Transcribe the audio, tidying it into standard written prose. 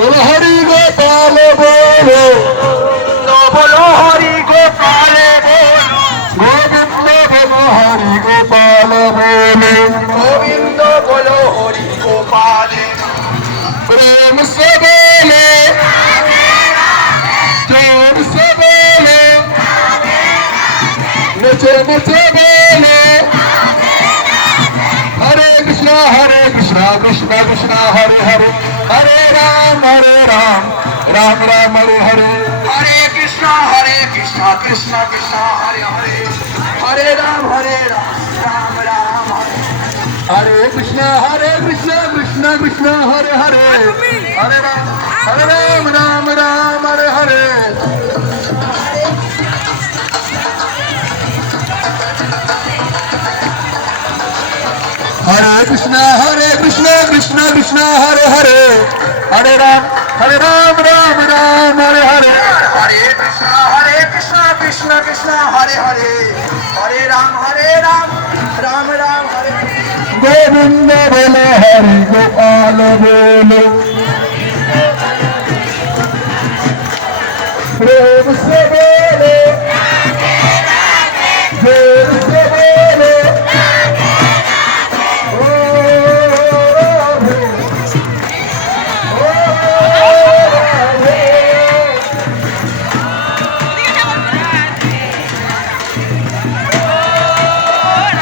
बोलो हरि गोपाल बोलो बोलो हरि गोपाल बोलो गोविंद बोलो हरि गोपाल बोलो गोविंद बोलो हरि गोपाल प्रेम से बोलो जोर से बोलो नचे नचे बोलो हरे कृष्णा कृष्णा कृष्णा हरे हरे हरे राम राम राम हरे हरे हरे कृष्णा कृष्णा कृष्णा हरे हरे हरे राम राम राम हरे कृष्णा कृष्णा कृष्णा हरे हरे हरे राम राम हरे हरे हरे कृष्णा कृष्णा हरे हरे हरे राम राम हरे हरे हरे कृष्णा कृष्णा हरे हरे हरे राम राम राम हरे गोविंद बोलो हरि गोपाल बोलो प्रेम से